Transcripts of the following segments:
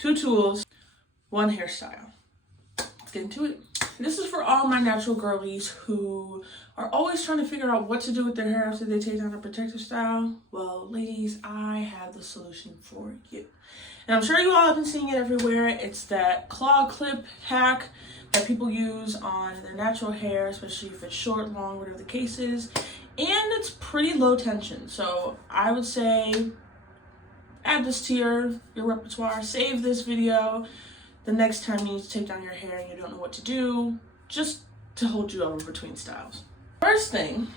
2 tools, 1 hairstyle. Let's get into it. This is for all my natural girlies who are always trying to figure out what to do with their hair after they take down a protective style. Well, ladies, I have the solution for you. And I'm sure you all have been seeing it everywhere. It's that claw clip hack that people use on their natural hair, especially if it's short, long, whatever the case is. And it's pretty low tension. So I would say add this to your repertoire, save this video the next time you need to take down your hair and you don't know what to do, just to hold you over between styles. First thing,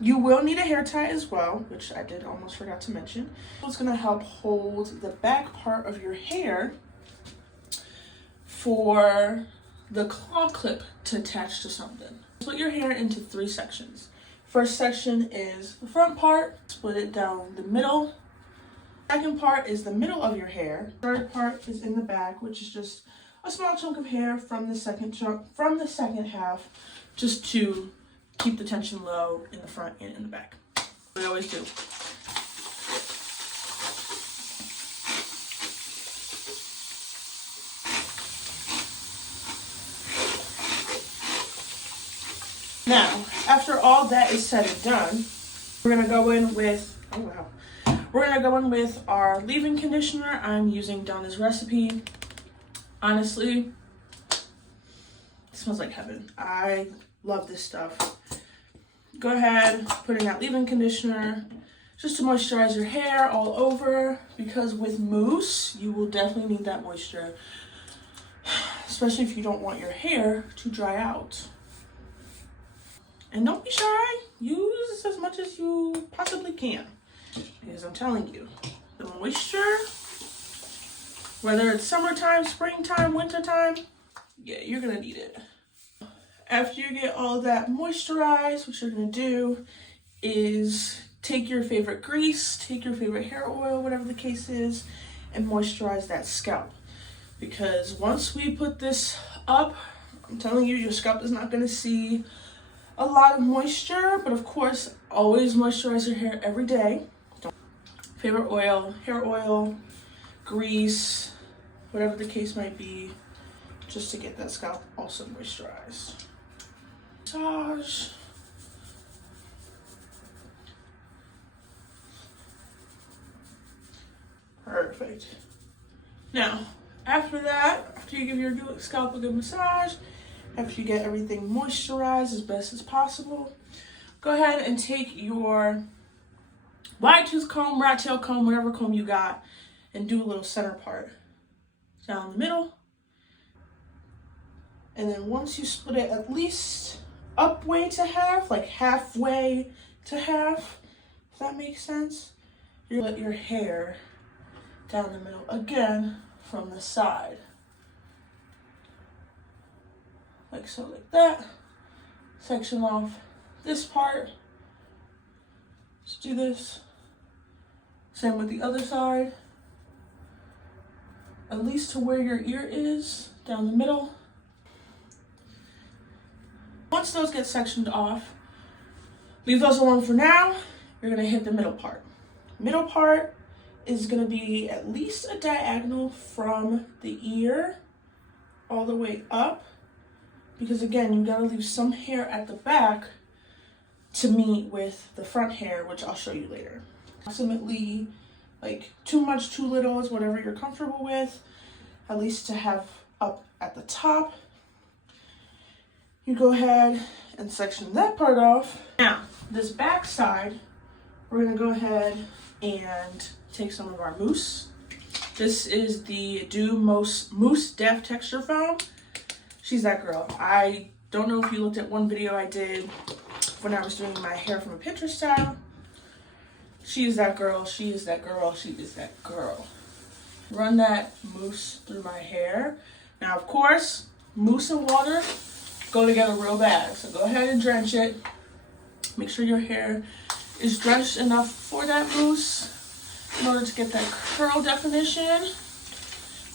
you will need a hair tie as well, which I did almost forgot to mention. It's gonna help hold the back part of your hair for the claw clip to attach to something. Split your hair into 3 sections. First section is the front part, split it down the middle. Second part is the middle of your hair. Third part is in the back, which is just a small chunk of hair from the second half, just to keep the tension low in the front and in the back. We always do. Now, after all that is said and done, we're gonna go in with, we're gonna go in with our leave-in conditioner. I'm using Donna's Recipe. Honestly, it smells like heaven. I love this stuff. Go ahead, put in that leave-in conditioner just to moisturize your hair all over, because with mousse, you will definitely need that moisture, especially if you don't want your hair to dry out. And don't be shy, use as much as you possibly can. Because I'm telling you, the moisture, whether it's summertime, springtime, wintertime, yeah, you're gonna need it. After you get all that moisturized, what you're gonna do is take your favorite grease, take your favorite hair oil, whatever the case is, and moisturize that scalp. Because once we put this up, I'm telling you, your scalp is not gonna see a lot of moisture, but of course, always moisturize your hair every day. Favorite oil, hair oil, grease, whatever the case might be, just to get that scalp also moisturized. Massage. Perfect. Now, after that, after you give your scalp a good massage, after you get everything moisturized as best as possible, go ahead and take your wide tooth comb, rat tail comb, whatever comb you got, and do a little center part down the middle. And then once you split it at least upway to half, like halfway to half, if that makes sense, you let your hair down the middle again from the side. Like so, like that. Section off this part. Just do this. Same with the other side. At least to where your ear is, down the middle. Once those get sectioned off, leave those alone for now. You're gonna hit the middle part. Middle part is gonna be at least a diagonal from the ear all the way up. Because again, you gotta leave some hair at the back to meet with the front hair, which I'll show you later. Approximately like too much, too little is whatever you're comfortable with, at least to have up at the top. You go ahead and section that part off. Now, this back side, we're gonna go ahead and take some of our mousse. This is the Mousse Deft Texture Foam. She's that girl. I don't know if you looked at one video I did when I was doing my hair from a Pinterest style. She is that girl, she is that girl, she is that girl. Run that mousse through my hair. Now, of course, mousse and water go together real bad. So go ahead and drench it. Make sure your hair is drenched enough for that mousse in order to get that curl definition.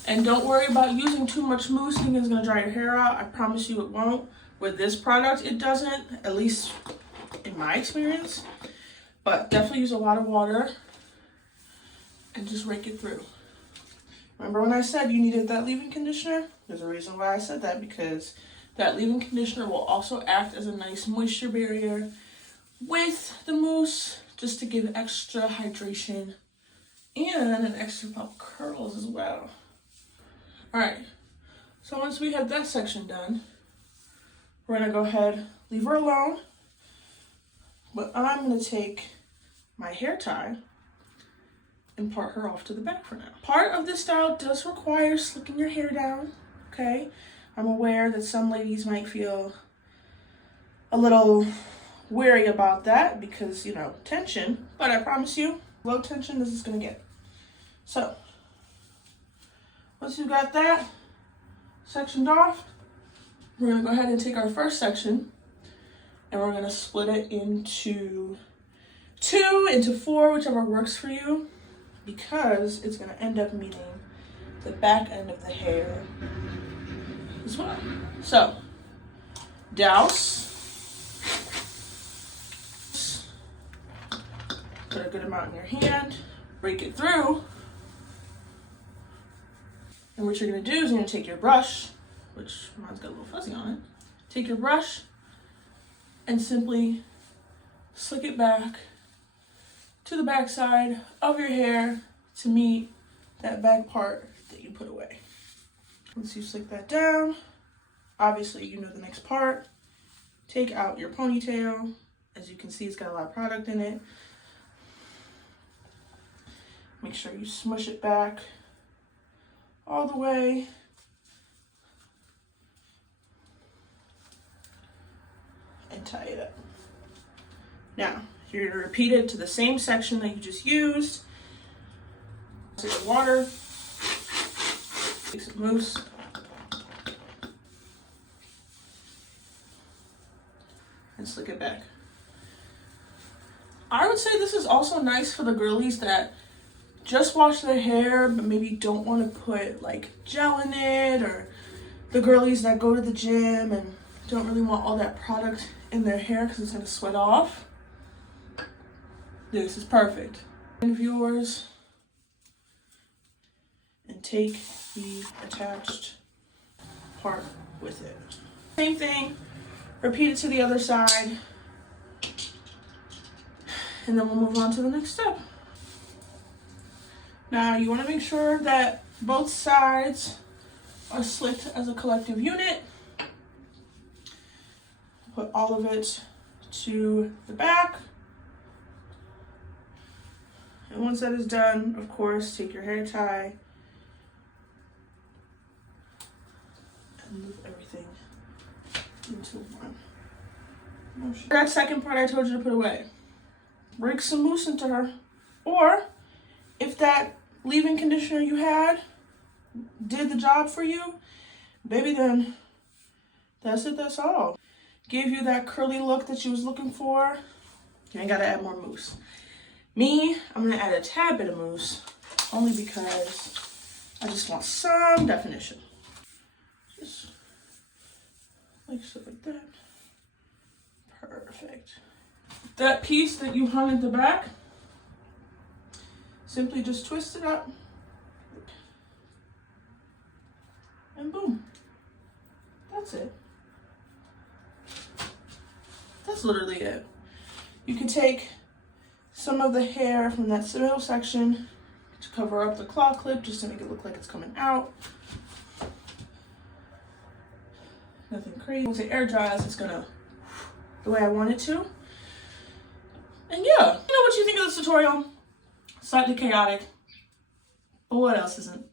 And don't worry about using too much mousse thinking it's gonna dry your hair out. I promise you it won't. With this product, it doesn't, at least in my experience. But definitely use a lot of water and just rake it through. Remember when I said you needed that leave-in conditioner? There's a reason why I said that, because that leave-in conditioner will also act as a nice moisture barrier with the mousse, just to give extra hydration and an extra pop of curls as well. All right, so once we have that section done, we're gonna go ahead, leave her alone, but I'm gonna take my hair tie and part her off to the back for now. Part of this style does require slicking your hair down, okay? I'm aware that some ladies might feel a little wary about that because, you know, tension, but I promise you, low tension this is gonna get. So, once you've got that sectioned off, we're gonna go ahead and take our first section and we're gonna split it into 2, into 4, whichever works for you, because it's gonna end up meeting the back end of the hair as well. So, douse. Put a good amount in your hand, break it through. And what you're gonna do is you're gonna take your brush, which mine's got a little fuzzy on it. Take your brush and simply slick it back to the back side of your hair to meet that back part that you put away. Once you slick that down, obviously you know the next part. Take out your ponytail. As you can see, it's got a lot of product in it. Make sure you smush it back all the way. And tie it up. Now, you're gonna repeat it to the same section that you just used. Take some water, take some mousse, and slick it back. I would say this is also nice for the girlies that just wash their hair but maybe don't want to put like gel in it, or the girlies that go to the gym and don't really want all that product in their hair because it's going to sweat off. This is perfect. Of yours, and take the attached part with it. Same thing, repeat it to the other side, and then we'll move on to the next step. Now you want to make sure that both sides are slicked as a collective unit. Put all of it to the back. And once that is done, of course, take your hair tie and move everything into one motion. That second part I told you to put away. Break some mousse into her. Or if that leave-in conditioner you had did the job for you, baby, then that's it, that's all. Give you that curly look that you was looking for. You ain't gotta add more mousse. Me, I'm gonna add a tad bit of mousse, only because I just want some definition. Just like so, like that. Perfect. That piece that you hung at the back, simply just twist it up and boom, that's it. That's literally it. You can take some of the hair from that middle section to cover up the claw clip just to make it look like it's coming out. Nothing crazy. Once it air dries, it's gonna the way I want it to. And yeah, you know what you think of this tutorial? Slightly chaotic, but what else isn't?